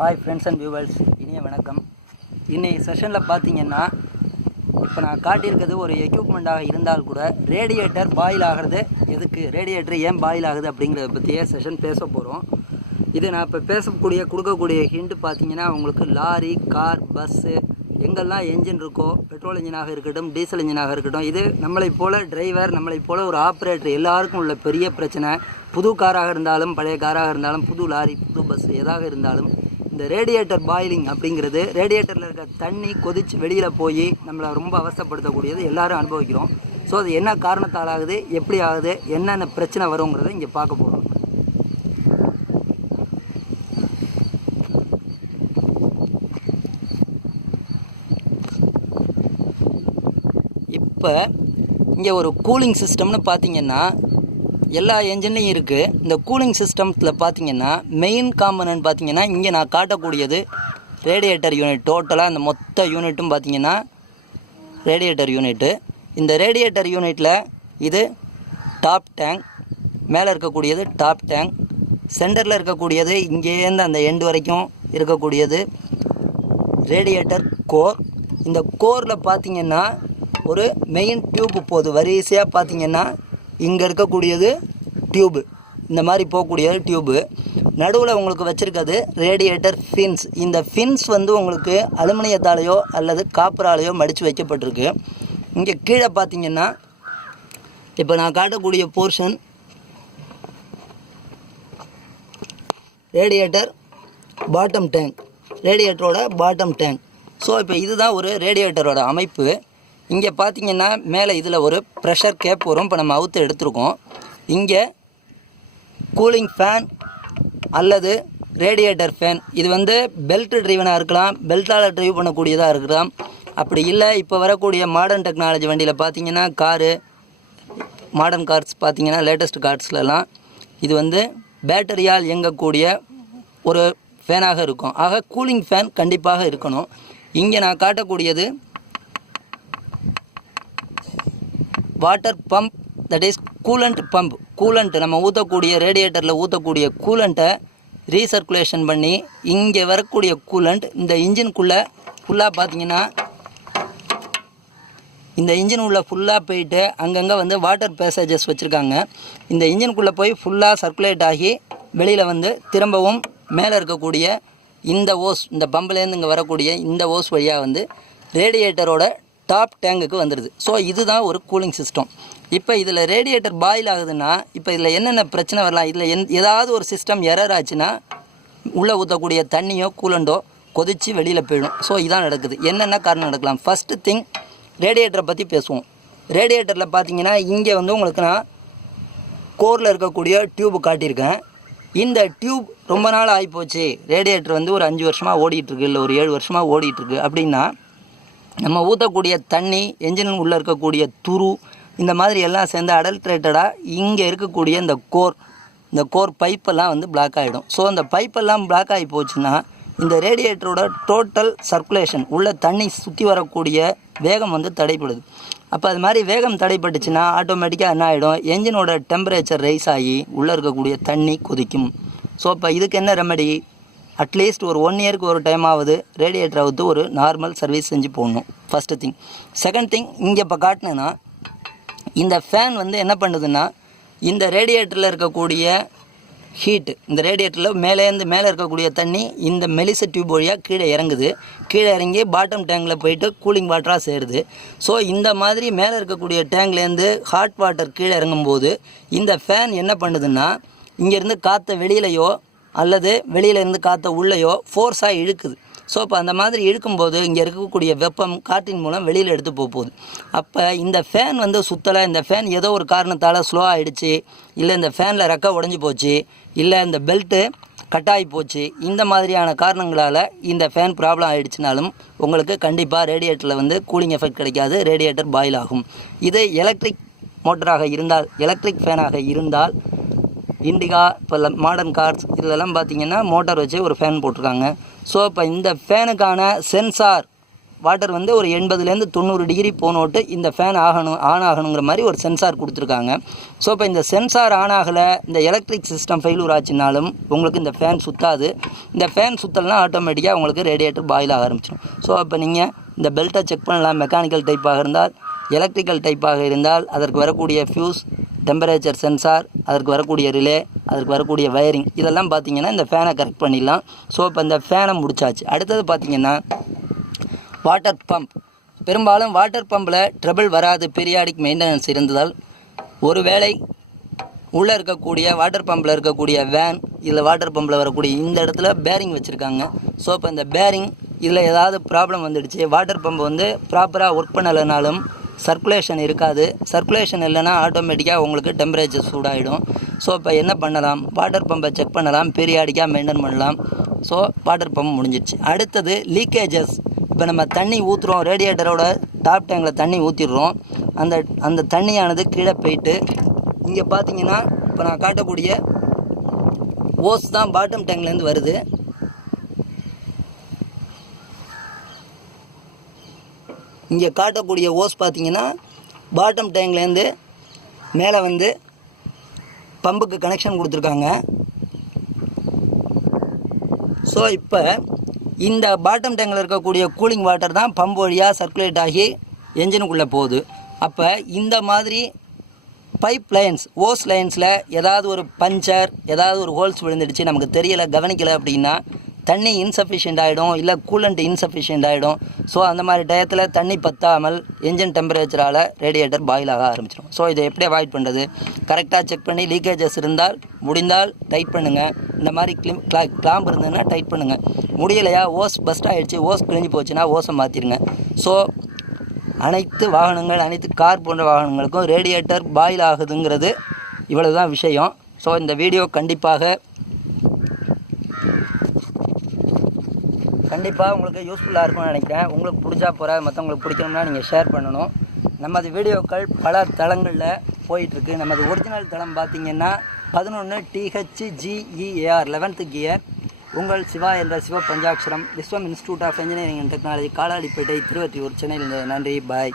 Hi friends and viewers இனிய வணக்கம். இன்றைக்கு செஷனில் பார்த்தீங்கன்னா இப்போ நான் காட்டியிருக்கிறது ஒரு எக்யூப்மெண்ட்டாக இருந்தால் கூட ரேடியேட்டர் பாயில் ஆகிறது எதுக்கு? ரேடியேட்டர் ஏன் பாயில் ஆகுது அப்படிங்கிறத பற்றியே செஷன் பேச போகிறோம் இது நான் இப்போ பேசக்கூடிய கொடுக்கக்கூடிய ஹிண்ட் பார்த்தீங்கன்னா உங்களுக்கு லாரி கார் பஸ்ஸு எங்கெல்லாம் என்ஜின் இருக்கோ பெட்ரோல் இன்ஜினாக இருக்கட்டும் டீசல் இன்ஜினாக இருக்கட்டும் இது நம்மளை போல் டிரைவர் நம்மளை போல் ஒரு ஆப்ரேட்டர் எல்லாருக்கும் உள்ள பெரிய பிரச்சனை. புது காராக இருந்தாலும் பழைய காராக இருந்தாலும் புது லாரி புது பஸ் எதாக இருந்தாலும் இந்த ரேடியேட்டர் பாயிலிங் அப்படிங்கிறது ரேடியேட்டரில் இருக்க தண்ணி கொதிச்சு வெளியில் போய் நம்மளை ரொம்ப அவசப்படுத்தக்கூடியது எல்லாரும் அனுபவிக்கிறோம். ஸோ அது என்ன காரணத்தால் ஆகுது? எப்படி ஆகுது? என்னென்ன பிரச்சனை வருங்கிறத இங்கே பார்க்க போகிறோம் இப்போ இங்கே ஒரு கூலிங் சிஸ்டம்னு பார்த்தீங்கன்னா எல்லா என்ஜின்லையும் இருக்குது இந்த கூலிங் சிஸ்டம்ஸில் பார்த்தீங்கன்னா மெயின் காம்பனன்ட் பார்த்தீங்கன்னா இங்கே நான் காட்டக்கூடியது ரேடியேட்டர் யூனிட் டோட்டலாக இந்த மொத்த யூனிட்டும் பார்த்தீங்கன்னா ரேடியேட்டர் யூனிட்டு இந்த ரேடியேட்டர் யூனிட்டில் இது டாப் டேங்க் மேலே இருக்கக்கூடியது டாப் டேங்க் சென்டரில் இருக்கக்கூடியது இங்கேருந்து அந்த எண்டு வரைக்கும் இருக்கக்கூடியது ரேடியேட்டர் கோர் இந்த கோரில் பார்த்திங்கன்னா ஒரு மெயின் டியூப் போகுது வரிசையாக பார்த்தீங்கன்னா இங்கே இருக்கக்கூடியது டியூபு. இந்த மாதிரி போகக்கூடியது டியூபு. நடுவில் உங்களுக்கு வச்சுருக்கிறது ரேடியேட்டர் ஃபின்ஸ். இந்த ஃபின்ஸ் வந்து உங்களுக்கு அலுமினியத்தாலேயோ அல்லது காப்பராலேயோ மடித்து வைக்கப்பட்டிருக்கு. இங்கே கீழே பார்த்தீங்கன்னா இப்போ நான் காட்டக்கூடிய போர்ஷன் ரேடியேட்டர் பாட்டம் டேங்க். ரேடியேட்டரோட பாட்டம் டேங்க். ஸோ இப்போ இதுதான் ஒரு ரேடியேட்டரோட அமைப்பு. இங்கே பார்த்தீங்கன்னா மேலே இதில் ஒரு ப்ரெஷர் கேப் வரும். இப்போ நம்ம அவுத்து எடுத்துருக்கோம். இங்கே கூலிங் ஃபேன் அல்லது ரேடியேட்டர் ஃபேன் இது வந்து பெல்ட் ட்ரைவனாக இருக்கலாம். பெல்ட்டால் ட்ரைவ் பண்ணக்கூடியதாக இருக்கலாம். அப்படி இல்லை இப்போ வரக்கூடிய மாடர்ன் டெக்னாலஜி வண்டியில் பார்த்தீங்கன்னா காரு மாடர்ன் கார்ஸ் பார்த்தீங்கன்னா லேட்டஸ்ட் கார்ஸ்லலாம் இது வந்து பேட்டரியால் இயங்கக்கூடிய ஒரு ஃபேனாக இருக்கும். ஆக கூலிங் ஃபேன் கண்டிப்பாக இருக்கணும். இங்கே நான் காட்டக்கூடியது water pump that is coolant pump. Coolant நம்ம ஊற்றக்கூடிய ரேடியேட்டரில் ஊற்றக்கூடிய கூலண்ட்டை ரீசர்க்குலேஷன் பண்ணி இங்கே வரக்கூடிய கூலண்ட் இந்த இன்ஜினுக்குள்ளே ஃபுல்லாக பார்த்தீங்கன்னா இந்த இன்ஜின் உள்ள ஃபுல்லாக போயிட்டு அங்கங்கே வந்து வாட்டர் பேசேஜஸ் வச்சுருக்காங்க. இந்த இன்ஜினுக்குள்ளே போய் ஃபுல்லாக சர்க்குலேட் ஆகி வெளியில் வந்து திரும்பவும் மேலே இருக்கக்கூடிய இந்த ஓஸ் இந்த பம்புலேருந்து இங்கே வரக்கூடிய இந்த ஓஸ் வழியாக வந்து ரேடியேட்டரோட டாப் டேங்குக்கு வந்துடுது ஸோ இதுதான் ஒரு கூலிங் சிஸ்டம். இப்போ இதில் ரேடியேட்டர் பாயில் ஆகுதுன்னா இப்போ இதில் என்னென்ன பிரச்சனை வரலாம்? இதில் எந் ஏதாவது ஒரு சிஸ்டம் எரர் ஆச்சுன்னா உள்ளே ஊற்றக்கூடிய தண்ணியோ கூலண்டோ கொதித்து வெளியில் போயிடும். ஸோ இதான் நடக்குது. என்னென்ன காரணம் நடக்கலாம்? ஃபஸ்ட்டு திங் ரேடியேட்டரை பற்றி பேசுவோம். ரேடியேட்டரில் பார்த்தீங்கன்னா இங்கே வந்து உங்களுக்கு நான் கோரில் இருக்கக்கூடிய டியூப் காட்டியிருக்கேன். இந்த டியூப் ரொம்ப நாள் ஆகிப்போச்சு ரேடியேட்டர் வந்து ஒரு அஞ்சு வருஷமாக ஓடிட்டுருக்கு இல்லை ஒரு ஏழு வருஷமாக ஓடிட்டுருக்கு அப்படின்னா நம்ம ஊற்றக்கூடிய தண்ணி என்ஜின் உள்ளே இருக்கக்கூடிய துரு இந்த மாதிரி எல்லாம் சேர்ந்து அடல்ட்ரேட்டடாக இங்கே இருக்கக்கூடிய இந்த கோர் இந்த கோர் பைப்பெல்லாம் வந்து பிளாக் ஆகிடும் ஸோ அந்த பைப்பெல்லாம் பிளாக் ஆகி போச்சுன்னா இந்த ரேடியேட்டரோட டோட்டல் சர்க்குலேஷன் உள்ள தண்ணி சுற்றி வரக்கூடிய வேகம் வந்து தடைப்படுது அப்போ அது மாதிரி வேகம் தடைப்பட்டுச்சுன்னா ஆட்டோமேட்டிக்காக என்ன ஆகிடும் என்ஜினோட டெம்பரேச்சர் ரைஸ் ஆகி உள்ளே இருக்கக்கூடிய தண்ணி கொதிக்கும். ஸோ அப்போ இதுக்கு என்ன ரெமெடி அட்லீஸ்ட் ஒரு ஒன் இயருக்கு ஒரு டைம் ஆகுது ரேடியேட்டர் ஆகுது ஒரு நார்மல் சர்வீஸ் செஞ்சு போடணும். ஃபஸ்ட்டு திங் செகண்ட் திங் இங்கே இப்போ காட்டினேன்னா இந்த ஃபேன் வந்து என்ன பண்ணுதுன்னா இந்த ரேடியேட்டரில் இருக்கக்கூடிய ஹீட்டு இந்த ரேடியேட்டரில் மேலேருந்து மேலே இருக்கக்கூடிய தண்ணி இந்த மெலிச டியூப் வழியாக கீழே இறங்குது. கீழே இறங்கி பாட்டம் டேங்கில் போயிட்டு கூலிங் வாட்டராக சேருது. ஸோ இந்த மாதிரி மேலே இருக்கக்கூடிய டேங்க்லேருந்து ஹாட் வாட்டர் கீழே இறங்கும்போது இந்த ஃபேன் என்ன பண்ணுதுன்னா இங்கேருந்து காற்றை வெளியிலையோ அல்லது வெளியில் இருந்து காற்றை உள்ளேயோ ஃபோர்ஸாக இழுக்குது. ஸோ இப்போ அந்த மாதிரி இழுக்கும்போது இங்கே இருக்கக்கூடிய வெப்பம் காற்றின் மூலம் வெளியில் எடுத்து போக போகுது. அப்போ இந்த ஃபேன் வந்து சுத்தலை இந்த ஃபேன் ஏதோ ஒரு காரணத்தால் ஸ்லோ ஆகிடுச்சு இல்லை இந்த ஃபேனில் ரெக்க உடஞ்சி போச்சு இல்லை இந்த பெல்ட்டு கட்டாகி போச்சு இந்த மாதிரியான காரணங்களால் இந்த ஃபேன் ப்ராப்ளம் ஆகிடுச்சினாலும் உங்களுக்கு கண்டிப்பாக ரேடியேட்டரில் வந்து கூலிங் எஃபெக்ட் கிடைக்காது ரேடியேட்டர் பாயில் ஆகும். இது எலக்ட்ரிக் மோட்டராக இருந்தால் எலக்ட்ரிக் ஃபேனாக இருந்தால் இண்டிகா இப்போ மாடர்ன் கார்ஸ் இதெல்லாம் பார்த்தீங்கன்னா மோட்டார் வச்சு ஒரு ஃபேன் போட்டிருக்காங்க. ஸோ இப்போ இந்த ஃபேனுக்கான சென்சார் வாட்டர் வந்து ஒரு எண்பதுலேருந்து தொண்ணூறு டிகிரி போனோட்டு இந்த ஃபேன் ஆகணும் ஆன் ஆகணுங்கிற மாதிரி ஒரு சென்சார் கொடுத்துருக்காங்க. ஸோ இப்போ இந்த சென்சார் ஆன் ஆகலை இந்த எலக்ட்ரிக் சிஸ்டம் ஃபெயிலூர் ஆச்சுனாலும் உங்களுக்கு இந்த ஃபேன் சுத்தாது. இந்த ஃபேன் சுத்தலைனா ஆட்டோமேட்டிக்காக உங்களுக்கு ரேடியேட்டர் பாயில் ஆக ஆரம்பிச்சிடும். ஸோ அப்போ நீங்கள் இந்த பெல்ட்டை செக் பண்ணலாம் மெக்கானிக்கல் டைப்பாக இருந்தால் எலக்ட்ரிக்கல் டைப்பாக இருந்தால் அதற்கு வரக்கூடிய ஃபியூஸ் டெம்பரேச்சர் சென்சார் அதற்கு வரக்கூடிய ரிலே அதற்கு வரக்கூடிய வயரிங் இதெல்லாம் பார்த்தீங்கன்னா இந்த ஃபேனை கரெக்ட் பண்ணிடலாம். ஸோ இப்போ இந்த ஃபேனை முடிச்சாச்சு. அடுத்தது பார்த்தீங்கன்னா வாட்டர் பம்ப் பெரும்பாலும் வாட்டர் பம்பில் ட்ரபிள் வராது. பீரியாடிக் மெயின்டெனன்ஸ் இருந்ததால் ஒருவேளை உள்ளே இருக்கக்கூடிய வாட்டர் பம்பில் இருக்கக்கூடிய வேன் இதில் வாட்டர் பம்பில் வரக்கூடிய இந்த இடத்துல பேரிங் வச்சுருக்காங்க. ஸோ இப்போ இந்த பேரிங் இதில் ஏதாவது ப்ராப்ளம் வந்துடுச்சு வாட்டர் பம்ப் வந்து ப்ராப்பராக ஒர்க் பண்ணலைனாலும் சர்க்குலேஷன் இருக்காது. சர்க்குலேஷன் இல்லைன்னா ஆட்டோமேட்டிக்காக உங்களுக்கு டெம்பரேச்சர் சூடாகிடும் ஸோ இப்போ என்ன பண்ணலாம்? வாட்டர் பம்பை செக் பண்ணலாம். பீரியாடிக்காக மெயின்டைன் பண்ணலாம். ஸோ வாட்டர் பம்ப் முடிஞ்சிடுச்சு அடுத்தது லீக்கேஜஸ் இப்போ நம்ம தண்ணி ஊற்றுறோம் ரேடியேட்டரோட டாப் டேங்கில் தண்ணி ஊற்றிடுறோம் அந்த அந்த தண்ணியானது கீழே போயிட்டு இங்கே பார்த்தீங்கன்னா இப்போ நான் காட்டக்கூடிய ஓஸ் தான் பாட்டம் டேங்க்லேருந்து வருது. இங்கே காட்டக்கூடிய ஓஸ் பார்த்தீங்கன்னா பாட்டம் டேங்க்லேருந்து மேலே வந்து பம்புக்கு கனெக்ஷன் கொடுத்துருக்காங்க. ஸோ இப்போ இந்த பாட்டம் டேங்கில் இருக்கக்கூடிய கூலிங் வாட்டர் தான் பம்பு வழியாக சர்க்குலேட் ஆகி என்ஜினுக்குள்ளே போகுது. அப்போ இந்த மாதிரி பைப் லைன்ஸ் ஓஸ் லைன்ஸில் ஏதாவது ஒரு பஞ்சர் ஏதாவது ஒரு ஹோல்ஸ் விழுந்துடுச்சு நமக்கு தெரியலை கவனிக்கலை அப்படின்னா தண்ணி இன்சஃபிஷியன்ட் ஆகிடும் இல்லை கூலண்ட் இன்சஃபிஷியன்ட் ஆகிடும் ஸோ அந்த மாதிரி டயத்தில் தண்ணி பத்தாமல் என்ஜின் டெம்பரேச்சரால் ரேடியேட்டர் பாயில் ஆக ஆரம்பிச்சிடும். ஸோ இதை எப்படி அவாய்ட் பண்ணுறது கரெக்டாக செக் பண்ணி லீக்கேஜஸ் இருந்தால் முடிந்தால் டைட் பண்ணுங்கள் இந்த மாதிரி கிளிம் கிளா கிளாம்பு இருந்ததுன்னா டைட் பண்ணுங்கள் முடியலையா? ஓஸ் பஸ்ட் ஆகிடுச்சு ஓஸ் கிழிஞ்சு போச்சுன்னா ஓஸை மாற்றிடுங்க ஸோ அனைத்து வாகனங்கள் அனைத்து கார் போன்ற வாகனங்களுக்கும் ரேடியேட்டர் பாயில் ஆகுதுங்கிறது இவ்வளோ தான் விஷயம். ஸோ இந்த வீடியோ கண்டிப்பாக கண்டிப்பாக உங்களுக்கு யூஸ்ஃபுல்லாக இருக்கும்னு நினைக்கிறேன். உங்களுக்கு பிடிச்சா போகிற மற்றவங்களுக்கு பிடிக்கணும்னா நீங்கள் ஷேர் பண்ணணும். நமது வீடியோக்கள் பல தளங்களில் போயிட்டுருக்கு. நமது ஒரிஜினல் தளம் பார்த்தீங்கன்னா பதினொன்று டிஹெச்ஜிஇஏஆர் லெவன்த்து கியர் உங்கள் சிவா என்ற Siva Panchatcharam Viswam institute of engineering and technology Kaladipettai Tiruvottiyur சென்னையிலிருந்து. நன்றி பாய்